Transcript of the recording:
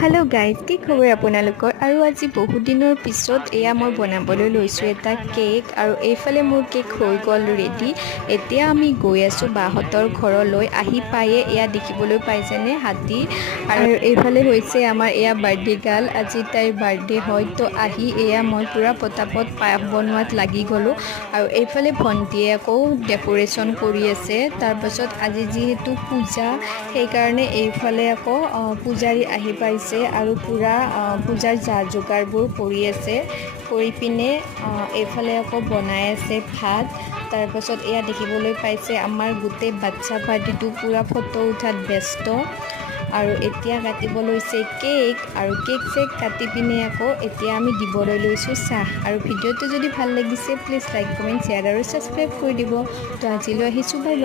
Hello' guys, কি খবৰ আপোনালোকৰ? আৰু আজি বহুত দিনৰ পিছত এয়া মই বনাবলৈ লৈছোঁ এটা কেক। আৰু এইফালে মোৰ কেক হৈ গ'ল ৰেডি। এতিয়া আমি গৈ আছোঁ বাহঁতৰ ঘৰলৈ। আহি পায়ে এয়া দেখিবলৈ পাইছেনে হাতী। আৰু এইফালে হৈছে আমাৰ এয়া বাৰ্থডে গাৰ্ল। আজি তাইৰ বাৰ্থডে হয়, তো আহি এয়া মই পূৰা পটাপট পায়স বনোৱাত লাগি গ'লোঁ। আৰু এইফালে ভণ্টিয়ে আকৌ ডেক'ৰেশ্যন কৰি আছে। তাৰপাছত আজি যিহেতু পূজা, সেইকাৰণে এইফালে আকৌ পূজাৰী আহি পাইছে আৰু পূৰা পূজাৰ যা যোগাৰবোৰ কৰি আছে। কৰি পিনে এইফালে আকৌ বনাই আছে ভাত। তাৰপাছত এয়া দেখিবলৈ পাইছে আমাৰ গোটেই বাচ্ছা পাৰ্টিটো পূৰা ফটো উঠাত ব্যস্ত। আৰু এতিয়া কাটিব লৈছে কেক। আৰু কেক চেক কাটি পিনে আকৌ এতিয়া আমি দিবলৈ লৈছোঁ চাহ। আৰু ভিডিঅ'টো যদি ভাল লাগিছে প্লিজ লাইক, কমেণ্ট, শ্বেয়াৰ আৰু ছাবস্ক্ৰাইব কৰি দিব। তো আজিলৈ আহিছোঁ, বাই বাই।